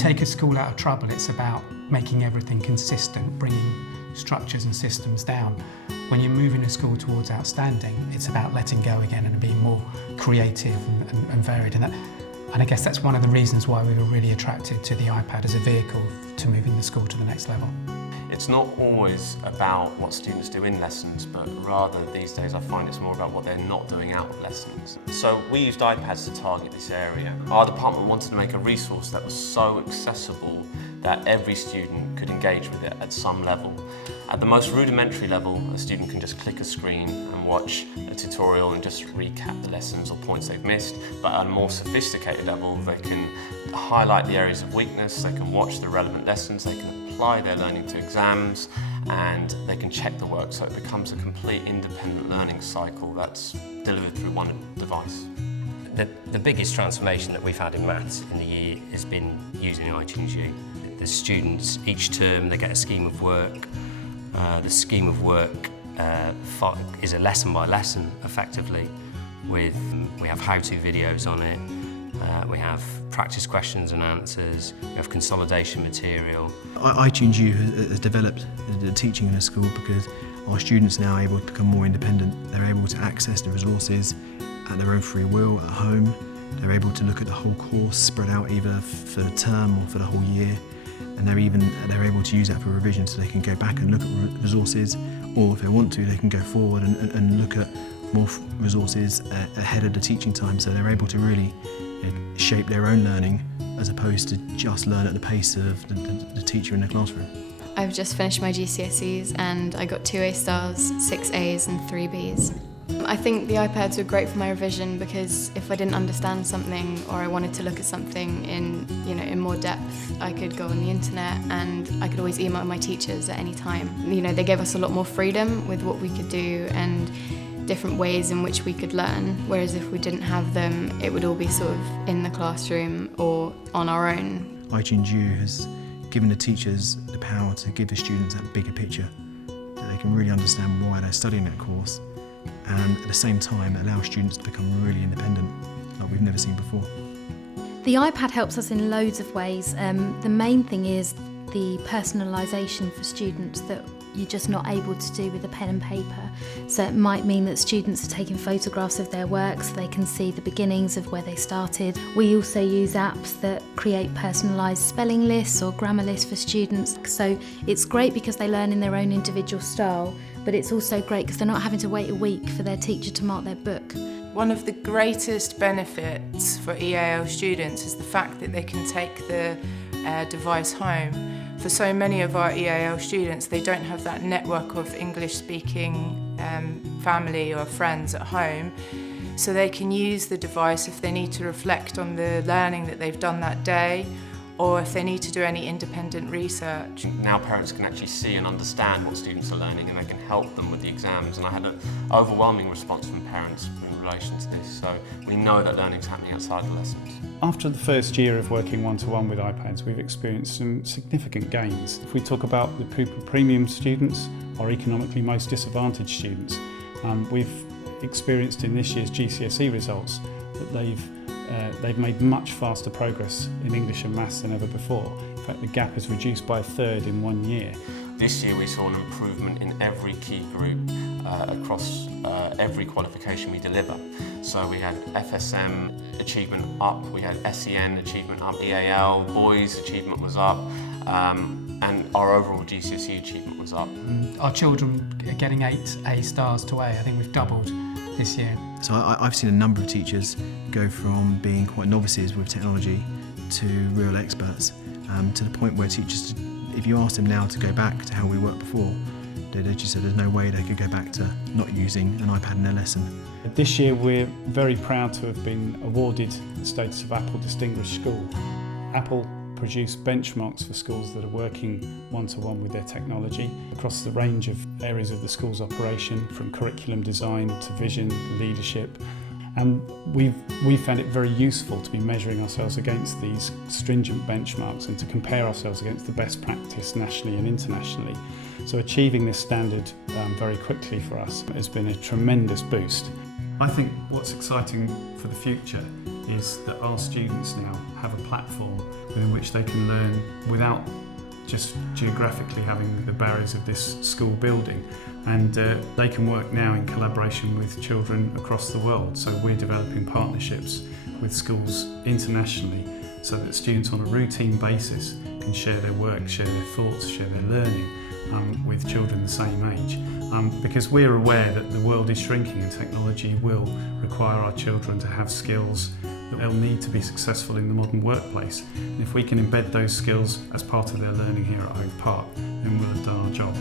take a school out of trouble, it's about making everything consistent, bringing structures and systems down. When you're moving a school towards outstanding, it's about letting go again and being more creative and varied. And I guess that's one of the reasons why we were really attracted to the iPad as a vehicle to moving the school to the next level. It's not always about what students do in lessons, but rather these days I find it's more about what they're not doing out of lessons. So we used iPads to target this area. Our department wanted to make a resource that was so accessible that every student could engage with it at some level. At the most rudimentary level, a student can just click a screen and watch a tutorial and just recap the lessons or points they've missed. But at a more sophisticated level, they can highlight the areas of weakness, they can watch the relevant lessons, they can apply their learning to exams, and they can check the work, so it becomes a complete independent learning cycle that's delivered through one device. The biggest transformation that we've had in maths in the year has been using iTunes U. The students, each term, they get a scheme of work. The scheme of work is a lesson by lesson, effectively. We have how-to videos on it, we have practice questions and answers, we have consolidation material. iTunes U has developed the teaching in the school because our students are now able to become more independent. They're able to access the resources at their own free will at home. They're able to look at the whole course spread out either for the term or for the whole year. And they're able to use that for revision, so they can go back and look at resources, or if they want to, they can go forward and look at more resources ahead of the teaching time, so they're able to really shape their own learning as opposed to just learn at the pace of the teacher in the classroom. I've just finished my GCSEs and I got 2 A stars, 6 A's and 3 B's. I think the iPads were great for my revision because if I didn't understand something or I wanted to look at something in more depth, I could go on the internet and I could always email my teachers at any time. They gave us a lot more freedom with what we could do and different ways in which we could learn, whereas if we didn't have them, it would all be sort of in the classroom or on our own. iTunes U has given the teachers the power to give the students that bigger picture, that they can really understand why they're studying that course, and at the same time allow students to become really independent, like we've never seen before. The iPad helps us in loads of ways. The main thing is the personalisation for students that you're just not able to do with a pen and paper. So it might mean that students are taking photographs of their work so they can see the beginnings of where they started. We also use apps that create personalised spelling lists or grammar lists for students. So it's great because they learn in their own individual style, but it's also great because they're not having to wait a week for their teacher to mark their book. One of the greatest benefits for EAL students is the fact that they can take the device home. For so many of our EAL students, they don't have that network of English-speaking family or friends at home, so they can use the device if they need to reflect on the learning that they've done that day, or if they need to do any independent research. Now parents can actually see and understand what students are learning, and they can help them with the exams, and I had an overwhelming response from parents in relation to this, so we know that learning's happening outside the lessons. After the first year of working one-to-one with iPads, we've experienced some significant gains. If we talk about the pupil premium students, our economically most disadvantaged students, we've experienced in this year's GCSE results that they've made much faster progress in English and maths than ever before. In fact, the gap has reduced by a third in 1 year. This year we saw an improvement in every key group across every qualification we deliver. So we had FSM achievement up, we had SEN achievement up, EAL, boys achievement was up, and our overall GCSE achievement was up. Our children are getting 8 A stars to A. I think we've doubled this year. So I've seen a number of teachers go from being quite novices with technology to real experts, to the point where teachers, if you ask them now to go back to how we worked before, they just said there's no way they could go back to not using an iPad in their lesson. This year we're very proud to have been awarded the status of Apple Distinguished School. Apple produce benchmarks for schools that are working one-to-one with their technology across the range of areas of the school's operation, from curriculum design to vision, leadership. And we've found it very useful to be measuring ourselves against these stringent benchmarks and to compare ourselves against the best practice nationally and internationally. So achieving this standard very quickly for us has been a tremendous boost. I think what's exciting for the future is that our students now have a platform within which they can learn without just geographically having the barriers of this school building, and they can work now in collaboration with children across the world. So we're developing partnerships with schools internationally so that students on a routine basis can share their work, share their thoughts, share their learning with children the same age. Because we're aware that the world is shrinking and technology will require our children to have skills that they'll need to be successful in the modern workplace. And if we can embed those skills as part of their learning here at Hove Park, then we'll have done our job.